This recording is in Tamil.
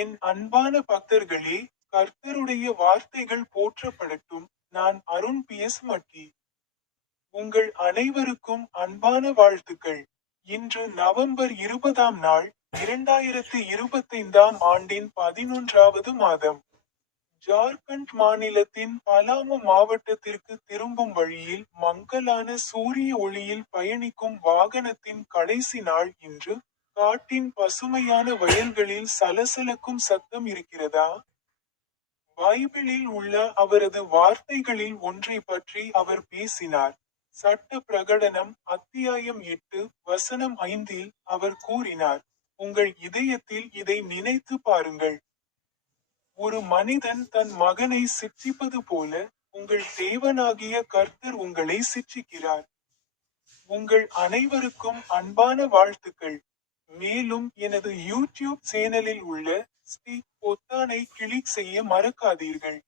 என் அன்பான பக்தர்களே, கர்த்தருடைய வார்த்தைகள் போற்றப்படட்டும். நான் அருண் பி.எஸ். மட்டி. உங்கள் அனைவருக்கும் அன்பான வாழ்த்துக்கள். இன்று நவம்பர் 20ஆம் நாள், 2025ஆம் ஆண்டின் 11வது மாதம். ஜார்க்கண்ட் மாநிலத்தின் பலாமு மாவட்டத்திற்கு திரும்பும் வழியில் மங்கலான சூரிய ஒளியில் பயணிக்கும் வாகனத்தின் கடைசி நாள் இன்று. காட்டின் பசுமையான வயல்களில் சலசலக்கும் சத்தம் இருக்கிறதா? பைபிளில் உள்ள அவரது வார்த்தைகளில் ஒன்றை பற்றி அவர் பேசினார். சட்ட பிரகடனம் அத்தியாயம் 8 வசனம் 5இல் அவர் கூறினார், உங்கள் இதயத்தில் இதை நினைத்து பாருங்கள். ஒரு மனிதன் தன் மகனை சிட்சிப்பது போல, உங்கள் தேவனாகிய கர்த்தர் உங்களை சிட்சிக்கிறார். உங்கள் அனைவருக்கும் அன்பான வாழ்த்துக்கள். மேலும் எனது யூடியூப் சேனலில் உள்ள ஸ்டிக் பொத்தானை கிளிக் செய்ய மறக்காதீர்கள்.